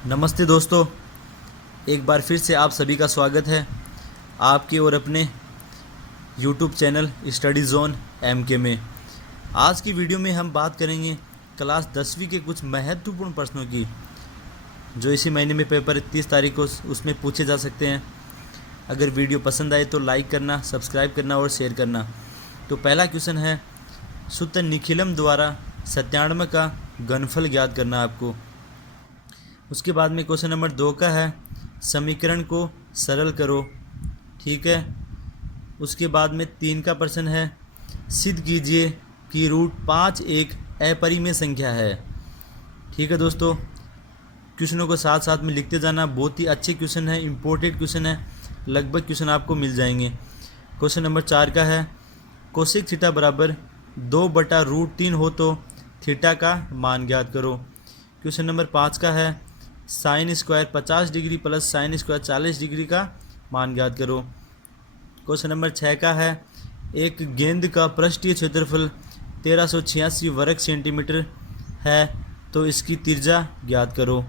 नमस्ते दोस्तों, एक बार फिर से आप सभी का स्वागत है आपके और अपने YouTube channel study zone MK में। आज की वीडियो में हम बात करेंगे क्लास 10वीं के कुछ महत्वपूर्ण प्रश्नों की जो इसी महीने में पेपर 30 तारीख को उसमें पूछे जा सकते हैं। अगर वीडियो पसंद आए तो लाइक करना, सब्सक्राइब करना और शेयर करना। तो पहला क्वेश्चन है, सूत्र निखिलम द्वारा 97 का घनफल ज्ञात करना आपको। उसके बाद में क्वेश्चन नंबर 2 का है, समीकरण को सरल करो। ठीक है। उसके बाद में 3 का प्रश्न है, सिद्ध कीजिए कि √5 एक अपरिमेय संख्या है। ठीक है दोस्तों, क्वेश्चनों को साथ साथ में लिखते जाना। बहुत ही अच्छे क्वेश्चन है, इम्पोर्टेंट क्वेश्चन है, लगभग क्वेश्चन आपको मिल जाएंगे। क्वेश्चन नंबर 4 का है, कोसेक थीटा बराबर 2/√3 हो तो थीटा का मान ज्ञात करो। क्वेश्चन नंबर 5 का है, sine square 50 degree plus sine square 40 degree का मान ज्ञात करो। क्वेश्चन नंबर 6 का है, एक गेंद का पृष्ठीय क्षेत्रफल 1386 वर्ग सेंटीमीटर है तो इसकी त्रिज्या ज्ञात करो।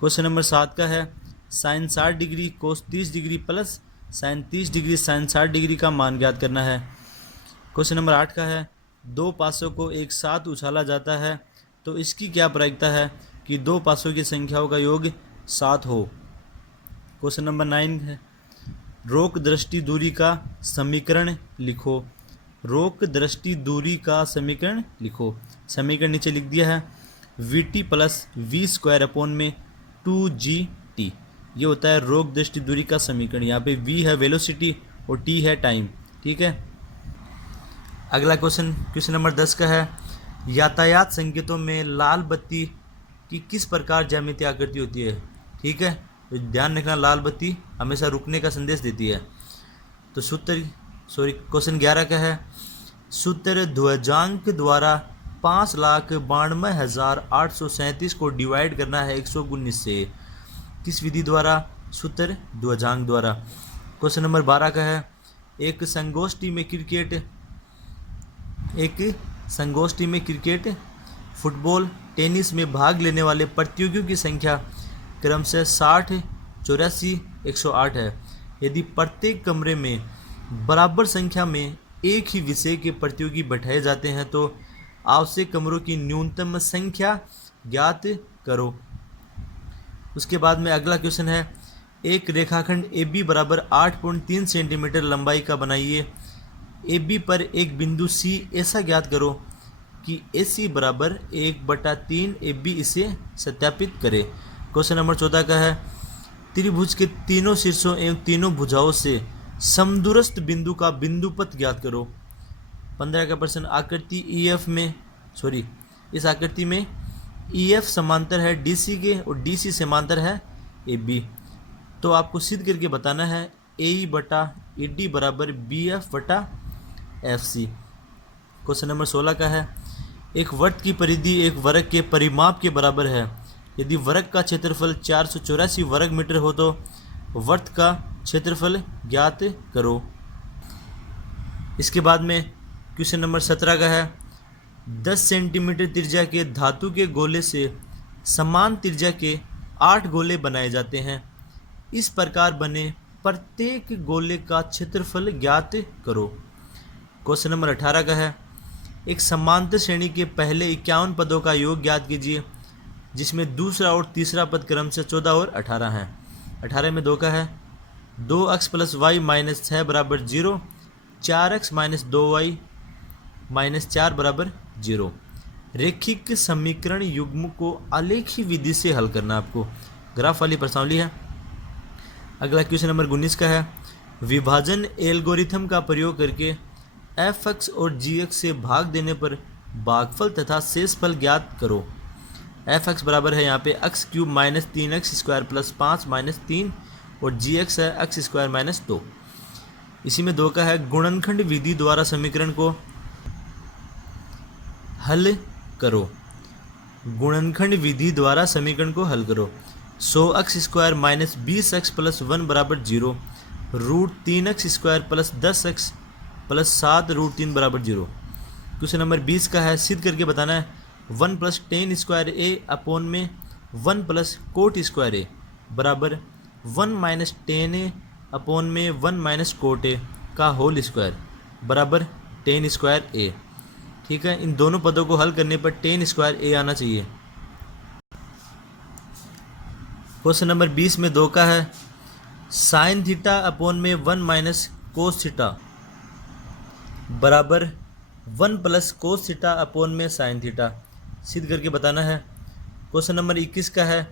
क्वेश्चन नंबर 7 का है, sine 60 degree cos 30 degree plus sine 30 degree sine 60 degree का मान ज्ञात करना है। क्वेश्चन नंबर 8 का है, दो पासों को एक साथ उछाला जाता है तो इसकी क्या प्रायिकता है कि दो पासों की संख्याओं का योग 7 हो। क्वेश्चन नंबर 9 है, रोक दृष्टि दूरी का समीकरण लिखो। रोक दृष्टि दूरी का समीकरण लिखो। समीकरण नीचे लिख दिया है, VT प्लस V² 2GT। ये होता है रोक दृष्टि दूरी का समीकरण। यहाँ पे V है वेलोसिटी और T है टाइम। ठीक है। अगला क्वेश्चन नंबर 10 का है, यातायात संकेतों में लाल बत्ती की किस प्रकार ज्यामितीय आकृति होती है। ठीक है, तो ध्यान रखना, लाल बत्ती हमेशा रुकने का संदेश देती है। तो क्वेश्चन 11 का है, सूत्र ध्वजांक द्वारा 5,92,837 को डिवाइड करना है 119 से। किस विधि द्वारा? सूत्र ध्वजांक द्वारा। क्वेश्चन नंबर 12 का है, एक संगोष्ठी में क्रिकेट, फुटबॉल, टेनिस में भाग लेने वाले प्रतियोगियों की संख्या क्रमशः 60, 84, 108 है। यदि प्रत्येक कमरे में बराबर संख्या में एक ही विषय के प्रतियोगी बैठाए जाते हैं तो आवश्यक कमरों की न्यूनतम संख्या ज्ञात करो। उसके बाद में अगला क्वेश्चन है, एक रेखाखंड AB बराबर 8.3 सेंटीमीटर लंबाई का बनाइए। AB पर एक बिंदु C ऐसा ज्ञात करो कि AC बराबर 1/3 AB, इसे सत्यापित करें। क्वेश्चन नंबर 14 का है, त्रिभुज के तीनों शीर्षों एवं तीनों भुजाओं से समदूरस्थ बिंदु का बिंदुपथ ज्ञात करो। 15 का प्रश्न, इस आकृति में EF समांतर है DC के और DC समांतर है AB। तो आपको सिद्ध करके बताना है AE/AD बराबर BF/FC। क्वेश्चन नंबर 16 का है, एक वर्ग की परिधि एक वर्ग के परिमाप के बराबर है। यदि वर्ग का क्षेत्रफल 484 वर्ग मीटर हो तो वर्ग का क्षेत्रफल ज्ञात करो। इसके बाद में क्वेश्चन नंबर 17 का है, 10 सेंटीमीटर त्रिज्या के धातु के गोले से समान त्रिज्या के 8 गोले बनाए जाते हैं। इस प्रकार बने प्रत्येक गोले का क्षेत्रफल ज्ञात करो। क्वेश्चन नंबर 18 का है, एक समांतर श्रेणी के पहले 51 पदों का योग ज्ञात कीजिए जिसमें दूसरा और तीसरा पद क्रमशः 14 और 18 हैं। 18 में 2 का है, 2x + y - 6 बराबर 0, 4x - 2y - 4 बराबर 0। रेखिक समीकरण युग्म को आलेखी विधि से हल करना आपको। ग्राफ वाली प्रश्नावली है। अगला क्वेश्चन नंबर 19 का है, विभाजन एल्गोरिथम का प्रयोग करके fx और gx से भाग देने पर भागफल तथा शेषफल ज्ञात करो। fx बराबर है यहाँ पे x³ - 3x² + 5 - 3 और gx है x² - 2। इसी में 2 का है, गुणनखंड विधि द्वारा समीकरण को हल करो। गुणनखंड विधि द्वारा समीकरण को हल करो। 100x² - 20x + 1 बराबर 0, √3x² + 10x + 7 √3 बराबर 0। क्वेश्चन नंबर 20 का है, सिद्ध करके बताना है 1 + tan² A/में 1 प्लस कोट स्क्वायर ए बराबर 1 माइनस टेन ए अपॉन में 1 माइनस कोट ए का होल स्क्वायर बराबर टेन स्क्वायर ए। ठीक है, इन दोनों पदों को हल करने पर टेन स्क्वायर ए आना चाहिए। क्वेश्चन नंबर 20 में 2 का है साइन थीटा अपॉन में 1 माइनस कोस थीटा बराबर 1 प्लस कोस थीटा अपॉन में साइन थीटा सिद्ध करके बताना है। क्वेश्चन नंबर 21 का है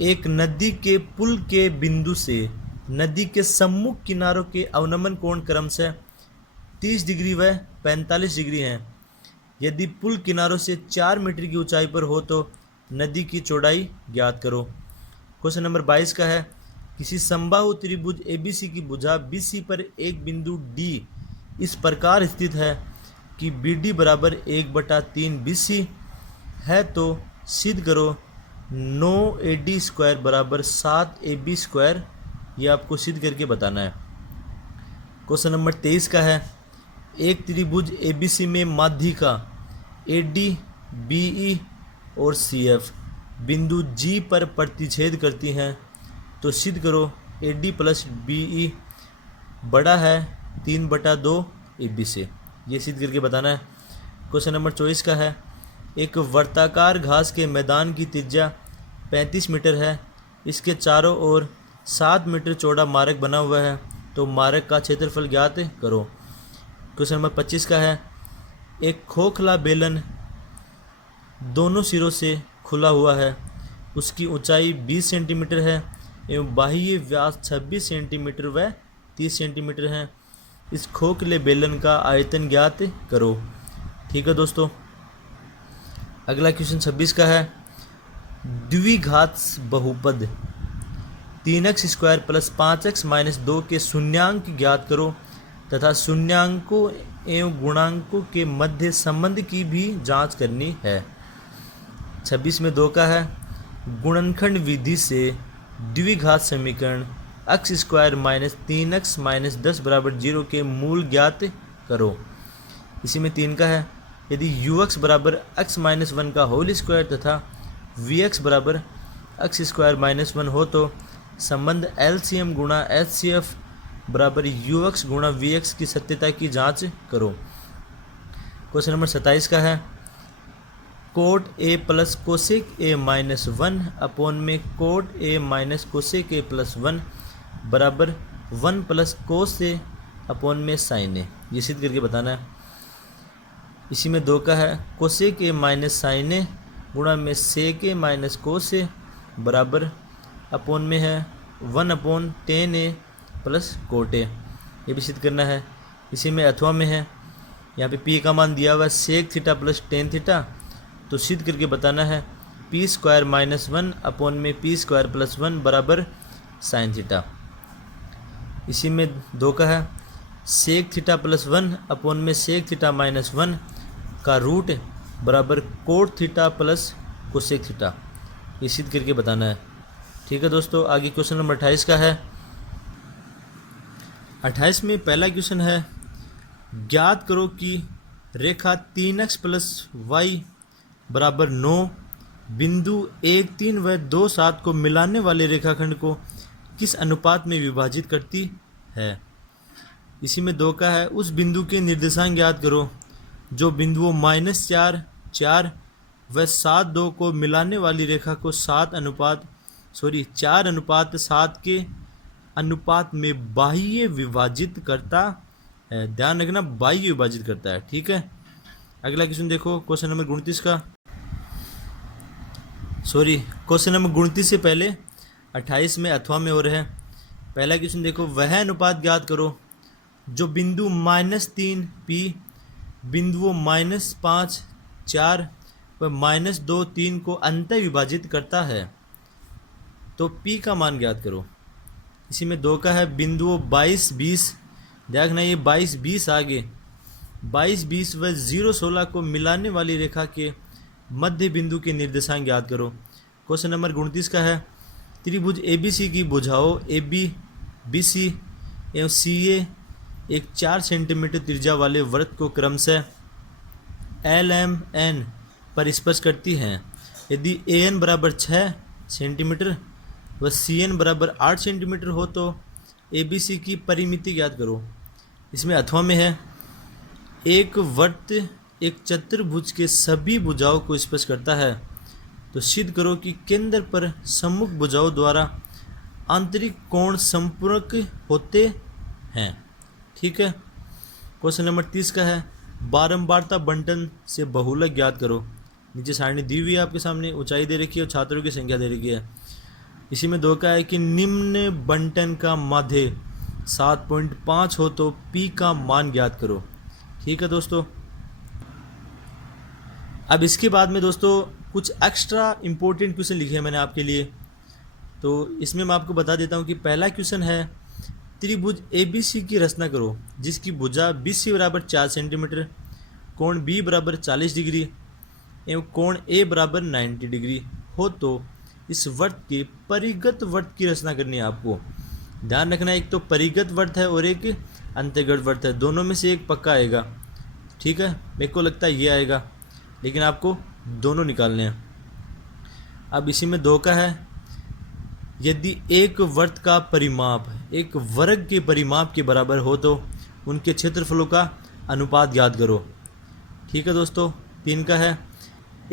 एक नदी के पुल के बिंदु से नदी के सम्मुख किनारों के अवनमन कोण क्रमशः 30 डिग्री व 45 डिग्री हैं। यदि पुल किनारों से 4 मीटर की ऊंचाई पर हो तो नदी की चौड़ाई ज्ञात करो। क्वेश्चन नंबर 22 का है किसी समबाहु त्रिभुज ABC की भुजा BC पर एक बिंदु D इस प्रकार स्थित है कि BD बराबर 1/3 BC है तो सिद्ध करो 9AD स्क्वायर बराबर 7AB स्क्वायर। ये आपको सिद्ध करके बताना है। क्वेश्चन नंबर 23 का है एक त्रिभुज ABC में माध्यिका AD BE और CF बिंदु G पर प्रतिच्छेद करती हैं तो सिद्ध करो AD प्लस BE बड़ा है 3/2 AB से। ये सिद्ध करके बताना है। क्वेश्चन नंबर 24 का है एक वर्ताकार घास के मैदान की त्रिज्या 35 मीटर है। इसके चारों ओर 7 मीटर चौड़ा मार्ग बना हुआ है तो मार्ग का क्षेत्रफल ज्ञात करो। क्वेश्चन नंबर 25 का है एक खोखला बेलन दोनों सिरों से खुला हुआ है। उसकी ऊंचाई 20 सेंटीमीटर है एवं बाह्य व्यास 26 सेंटीमीटर व 30 सेंटीमीटर है। इस खोखले बेलन का आयतन ज्ञात करो। ठीक है दोस्तों, अगला क्वेश्चन 26 का है द्विघात बहुपद 3x square plus 5x minus 2 के शून्यांक ज्ञात करो तथा शून्यांकों एवं गुणांकों के मध्य संबंध की भी जांच करनी है। 26 में 2 का है गुणनखंड विधि से द्विघात समीकरण x square minus 3x minus 10 बराबर 0 के मूल ज्ञात करो। इसी में 3 का है यदि ux बराबर x माइनस 1 का होल स्क्वायर तथा vx बराबर x स्क्वायर माइनस 1 हो तो संबंध LCM गुणा HCF बराबर ux गुणा vx की सत्यता की जांच करो। क्वेश्चन नंबर 27 का है cot A plus cosec A minus 1 upon में cot A minus cosec A plus 1 बराबर 1 प्लस कोस ए अपॉन में साइन ए। ये सिद्ध करके बताना है। इसी में 2 का है कोसेक ए माइनस साइन ए गुणा में सेक ए माइनस कोस ए बराबर अपॉन में है 1/10 ए प्लस कोट ए। ये भी सिद्ध करना है। इसी में अथवा में है यहाँ पे पी का मान दिया हुआ है sec theta plus tan theta तो सिद्ध करके बताना है पी स्क्वायर माइनस 1 अपॉन में पी स्क्वायर प्लस 1 बराबर साइन थीटा। इसी में 2 का है सेक थीटा प्लस 1 अपॉन में सेक थीटा माइनस 1 का रूट बराबर cot theta plus cosec theta. ये सिद्ध करके बताना है। ठीक है दोस्तों, आगे क्वेश्चन नंबर 28 का है। 28 में पहला क्वेश्चन है ज्ञात करो कि रेखा 3x प्लस वाई बराबर 9 बिंदु 1 3 व 2 7 को मिलाने वाले रेखाखंड को किस अनुपात में विभाजित करती है। इसी में 2 का है उस बिंदु के निर्देशांक ज्ञात करो जो बिंदुओं -4 4 व 7 2 को मिलाने वाली रेखा को 4:7 के अनुपात में बाह्य विभाजित करता है। ध्यान रखना, बाह्य विभाजित करता है। ठीक है, अगला क्वेश्चन देखो क्वेश्चन नंबर 29 का। क्वेश्चन नंबर 29 से पहले 28 में अथवा में हो रहा है। पहला क्वेश्चन देखो वह अनुपात ज्ञात करो जो बिंदु -3 P बिंदुओं -5 4 व -2 3 को अंत विभाजित करता है तो P का मान ज्ञात करो। इसी में 2 का है बिंदुओं 22 20 देखना ये 22 20 आगे 22 20 व 0 16 को मिलाने वाली रेखा के मध्य बिंदु के निर्देशांक ज्ञात करो। क्वेश्चन नंबर 29 का है त्रिभुज ABC की भुजाओं AB BC एवं CA एक 4 सेंटीमीटर त्रिज्या वाले वृत्त को क्रमशः LMN पर स्पर्श करती हैं यदि AN बराबर 6 सेंटीमीटर व CN बराबर 8 सेंटीमीटर हो तो ABC की परिमिति ज्ञात करो। इसमें अथवा में है, एक वृत्त एक चतुर्भुज के सभी भुजाओं को स्पर्श करता है, तो सिद्ध करो कि केंद्र पर सम्मुख भुजाओं द्वारा आंतरिक कोण संपूरक होते हैं। ठीक है। क्वेश्चन नंबर 30 का है, बारंबारता बंटन से बहुलक ज्ञात करो। नीचे सारणी दी हुई है आपके सामने, ऊंचाई दे रखी है और छात्रों की संख्या दे रखी है। इसी में 2 का है कि निम्न बंटन का माध्य 7.5 हो तो P का मान ज्ञात करो। ठीक है दोस्तों। अब इसके बाद में दोस्तों कुछ एक्स्ट्रा इम्पोर्टेंट क्वेश्चन लिखे हैं मैंने आपके लिए, तो इसमें मैं आपको बता देता हूं कि पहला क्वेश्चन है, त्रिभुज ABC की रचना करो जिसकी भुजा BC बराबर 4 सेंटीमीटर, कोण B बराबर 40 डिग्री एवं कोण A बराबर 90 डिग्री हो तो इस वृत्त के परिगत वृत्त की रचना करनी है आपको। ध्यान रखना, एक तो परिगत वृत्त है और एक अंतर्गत वृत्त है, दोनों में से एक पक्का आएगा। ठीक है, मेरे को लगता है ये आएगा, लेकिन आपको दोनों निकालने हैं। अब इसी में 2 का है, यदि एक वृत्त का परिमाप एक वर्ग के परिमाप के बराबर हो तो उनके क्षेत्रफलों का अनुपात ज्ञात करो। ठीक है दोस्तों। 3 का है,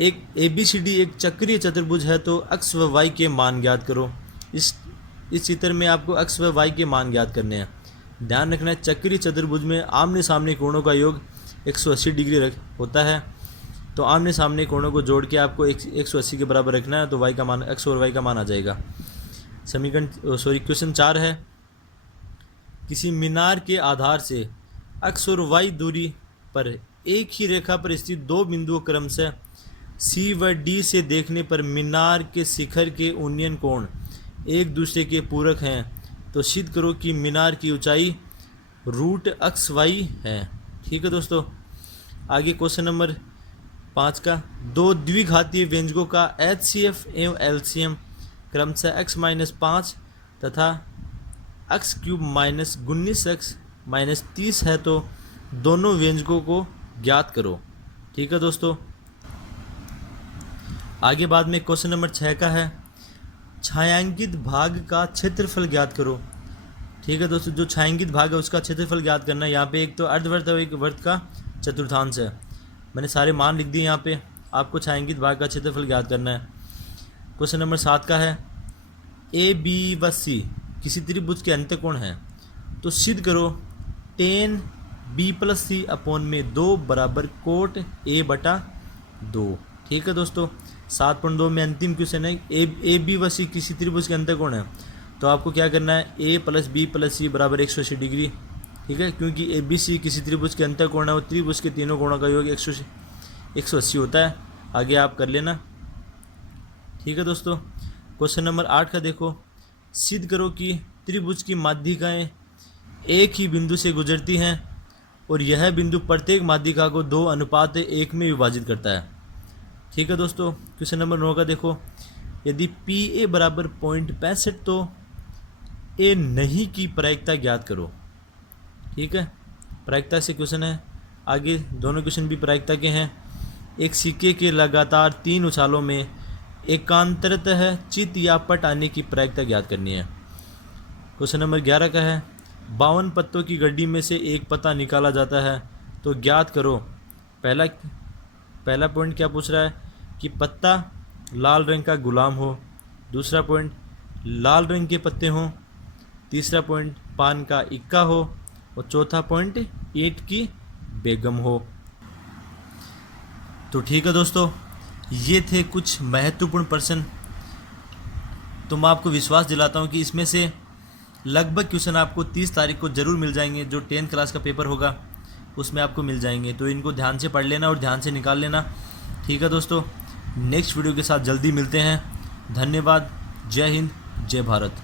एक ABCD एक चक्रीय चतुर्भुज है तो अक्ष व वाई के मान ज्ञात करो। इस चित्र में आपको अक्ष व वाई के मान ज्ञात करने हैं। ध्यान रखना है, चक्रीय चतुर्भुज में आमने सामने कोणों का योग 180 डिग्री होता है, तो आमने सामने कोणों को जोड़ के आपको 180 के बराबर रखना है, तो वाई का मान अक्ष और वाई का मान आ जाएगा। क्वेश्चन 4 है, किसी मीनार के आधार से अक्ष और वाई दूरी पर एक ही रेखा पर स्थित 2 बिंदुओं क्रमशः C व D से देखने पर मीनार के शिखर के उन्नयन कोण एक दूसरे के पूरक हैं, तो सिद्ध करो कि मीनार की ऊंचाई रूट अक्ष वाई है। ठीक है दोस्तों। आगे क्वेश्चन नंबर 5 का, 2 द्विघातीय व्यंजकों का HCF एवं LCM क्रमशः x-5 तथा x³ माइनस 19x माइनस 30 है तो दोनों व्यंजकों को ज्ञात करो। ठीक है दोस्तों। आगे बाद में क्वेश्चन नंबर 6 का है, छायांकित भाग का क्षेत्रफल ज्ञात करो। ठीक है दोस्तों, जो छायांकित भाग है उसका क्षेत्रफल ज्ञात करना है। यहाँ पे एक तो अर्धवृत्त और एक वृत्त का चतुर्थांश है। मैंने सारे मान लिख दिए यहाँ पे, आपको छायांकित भाग का क्षेत्रफल ज्ञात करना है। क्वेश्चन नंबर 7 का है, AB व C किसी त्रिभुज के अंतःकोण है तो सिद्ध करो tan B + C अपॉन में 2 बराबर कोट A बटा 2। ठीक है दोस्तों। 7.2 में अंतिम क्वेश्चन है, AB व C किसी त्रिभुज के अंतःकोण है, तो आपको क्या करना है, A + B + C बराबर 180 डिग्री। ठीक है, क्योंकि ABC किसी त्रिभुज के अंतःकोण है और त्रिभुज के तीनों कोणों का योग 180 होता है। आगे आप कर लेना। ठीक है दोस्तों। क्वेश्चन नंबर 8 का देखो, सिद्ध करो कि त्रिभुज की माध्यिकाएं एक ही बिंदु से गुजरती हैं और यह बिंदु प्रत्येक माध्यिका को 2:1 में विभाजित करता है। ठीक है दोस्तों। क्वेश्चन नंबर 9 का देखो, यदि PA बराबर 0.65 तो A नहीं की प्रायिकता ज्ञात करो। ठीक है, प्रायिकता से क्वेश्चन है। आगे दोनों क्वेश्चन भी प्रायिकता के हैं। एक सिक्के के लगातार 3 उछालों में एकांतरतः चित या पट आने की प्रायिकता ज्ञात करनी है। क्वेश्चन नंबर 11 का है, 52 पत्तों की गड्डी में से एक पत्ता निकाला जाता है तो ज्ञात करो। पहला पॉइंट क्या पूछ रहा है कि पत्ता लाल रंग का गुलाम हो। दूसरा पॉइंट लाल रंग के पत्ते हों। तीसरा पॉइंट पान का इक्का हो और चौथा पॉइंट ईंट की बेगम हो। तो ठीक है दोस्तों, ये थे कुछ महत्वपूर्ण प्रश्न। तो मैं आपको विश्वास दिलाता हूँ कि इसमें से लगभग क्वेश्चन आपको 30 तारीख को ज़रूर मिल जाएंगे। जो 10th क्लास का पेपर होगा उसमें आपको मिल जाएंगे, तो इनको ध्यान से पढ़ लेना और ध्यान से निकाल लेना। ठीक है दोस्तों, नेक्स्ट वीडियो के साथ जल्दी मिलते हैं। धन्यवाद। जय हिंद, जय भारत।